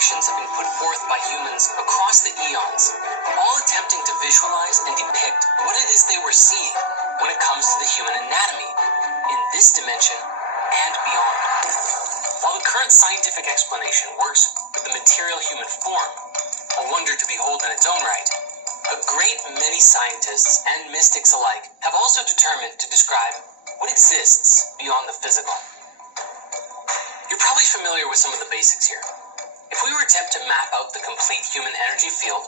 explanations have been put forth by humans across the eons, all attempting to visualize and depict what it is they were seeing when it comes to the human anatomy in this dimension and beyond. While the current scientific explanation works with the material human form, a wonder to behold in its own right, a great many scientists and mystics alike have also determined to describe what exists beyond the physical. You're probably familiar with some of the basics here. If we were to attempt to map out the complete human energy field,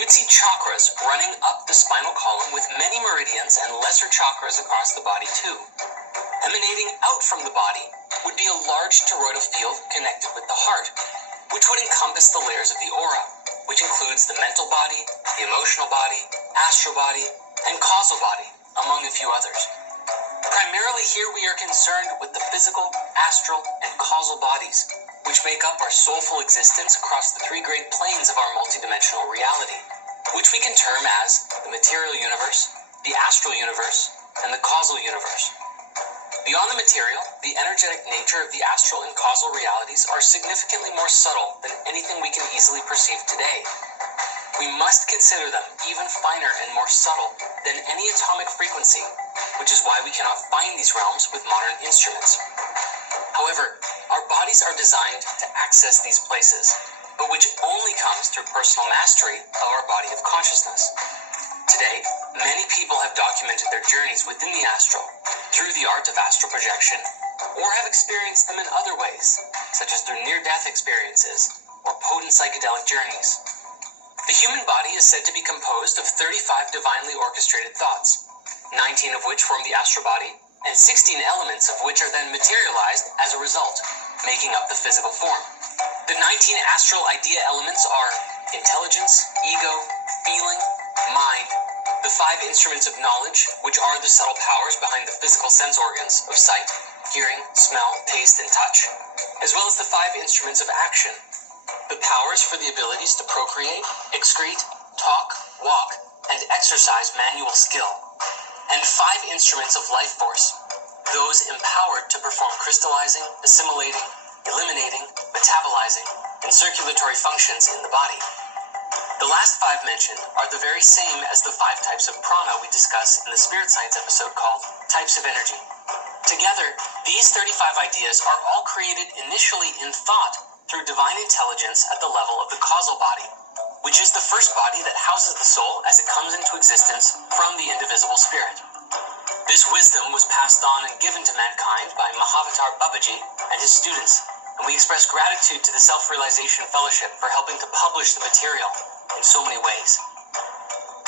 you'd see chakras running up the spinal column with many meridians and lesser chakras across the body too. Emanating out from the body would be a large toroidal field connected with the heart, which would encompass the layers of the aura, which includes the mental body, the emotional body, astral body, and causal body, among a few others. Primarily here we are concerned with the physical, astral, and causal bodies, which make up our soulful existence across the three great planes of our multidimensional reality, which we can term as the material universe, the astral universe, and the causal universe. Beyond the material, the energetic nature of the astral and causal realities are significantly more subtle than anything we can easily perceive today. We must consider them even finer and more subtle than any atomic frequency, which is why we cannot find these realms with modern instruments. However, our bodies are designed to access these places, but which only comes through personal mastery of our body of consciousness. Today, many people have documented their journeys within the astral through the art of astral projection, or have experienced them in other ways, such as through near-death experiences or potent psychedelic journeys. The human body is said to be composed of 35 divinely orchestrated thoughts, 19 of which form the astral body, and 16 elements of which are then materialized as a result, making up the physical form. The 19 astral idea elements are intelligence, ego, feeling, mind, the 5 instruments of knowledge, which are the subtle powers behind the physical sense organs of sight, hearing, smell, taste, and touch, as well as the 5 instruments of action, the powers for the abilities to procreate, excrete, talk, walk, and exercise manual skill, and 5 instruments of life force, those empowered to perform crystallizing, assimilating, eliminating, metabolizing, and circulatory functions in the body. The last 5 mentioned are the very same as the 5 types of prana we discuss in the Spirit Science episode called Types of Energy. Together, these 35 ideas are all created initially in thought through divine intelligence at the level of the causal body, which is the first body that houses the soul as it comes into existence from the indivisible spirit. This wisdom was passed on and given to mankind by Mahavatar Babaji and his students, and we express gratitude to the Self-Realization Fellowship for helping to publish the material in so many ways.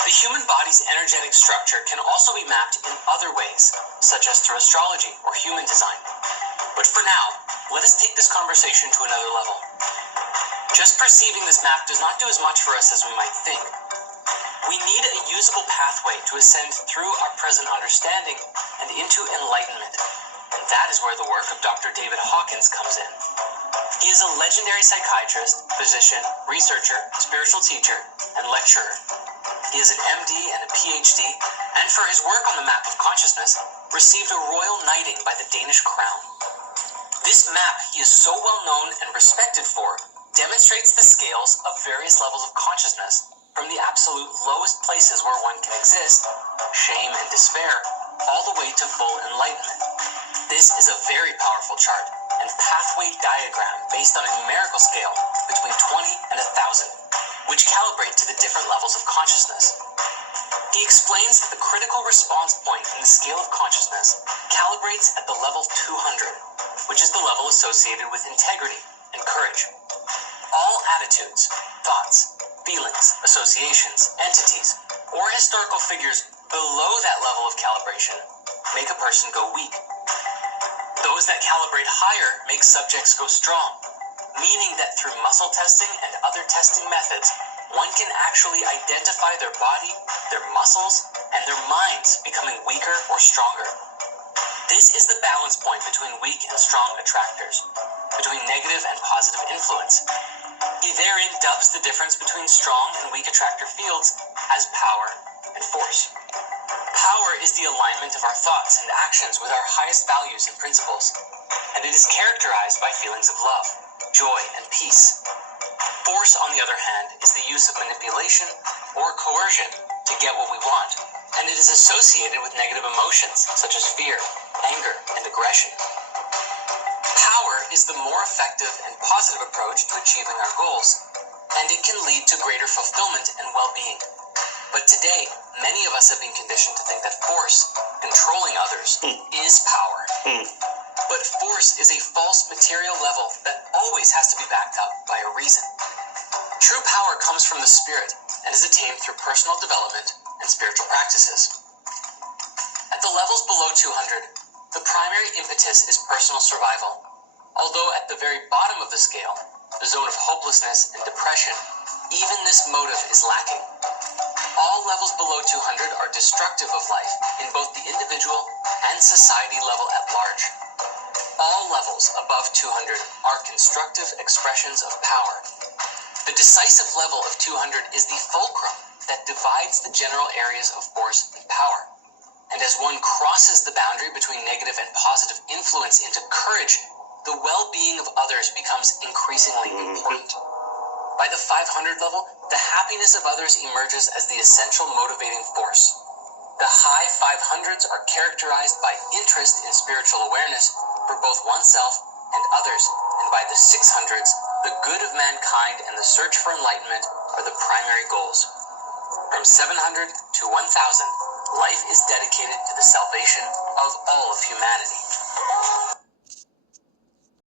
The human body's energetic structure can also be mapped in other ways, such as through astrology or human design. But for now, let us take this conversation to another level. Just perceiving this map does not do as much for us as we might think. We need a usable pathway to ascend through our present understanding and into enlightenment. And that is where the work of Dr. David Hawkins comes in. He is a legendary psychiatrist, physician, researcher, spiritual teacher, and lecturer. He is an MD and a PhD, and for his work on the map of consciousness, received a royal knighting by the Danish crown. This map he is so well known and respected for demonstrates the scales of various levels of consciousness, from the absolute lowest places where one can exist, shame and despair, all the way to full enlightenment. This is a very powerful chart and pathway diagram based on a numerical scale between 20 and 1,000, which calibrate to the different levels of consciousness. He explains that the critical response point in the scale of consciousness calibrates at the level 200, which is the level associated with integrity and courage. All attitudes, thoughts, feelings, associations, entities, or historical figures below that level of calibration make a person go weak. Those that calibrate higher make subjects go strong, meaning that through muscle testing and other testing methods, one can actually identify their body, their muscles, and their minds becoming weaker or stronger. This is the balance point between weak and strong attractors, between negative and positive influence. He therein dubs the difference between strong and weak attractor fields as power and force. Power is the alignment of our thoughts and actions with our highest values and principles, and it is characterized by feelings of love, joy, and peace. Force, on the other hand, is the use of manipulation or coercion to get what we want, and it is associated with negative emotions such as fear, anger, and aggression. Power is the more effective and positive approach to achieving our goals, and it can lead to greater fulfillment and well-being. But today, many of us have been conditioned to think that force, controlling others, is power. But force is a false material level that always has to be backed up by a reason. True power comes from the spirit and is attained through personal development and spiritual practices. At the levels below 200, the primary impetus is personal survival. Although at the very bottom of the scale, the zone of hopelessness and depression, even this motive is lacking. All levels below 200 are destructive of life in both the individual and society level at large. All levels above 200 are constructive expressions of power. The decisive level of 200 is the fulcrum that divides the general areas of force and power. And as one crosses the boundary between negative and positive influence into courage, the well-being of others becomes increasingly important. By the 500 level, the happiness of others emerges as the essential motivating force. The high 500s are characterized by interest in spiritual awareness for both oneself and others, and by the 600s, the good of mankind and the search for enlightenment are the primary goals. From 700 to 1000, life is dedicated to the salvation of all of humanity.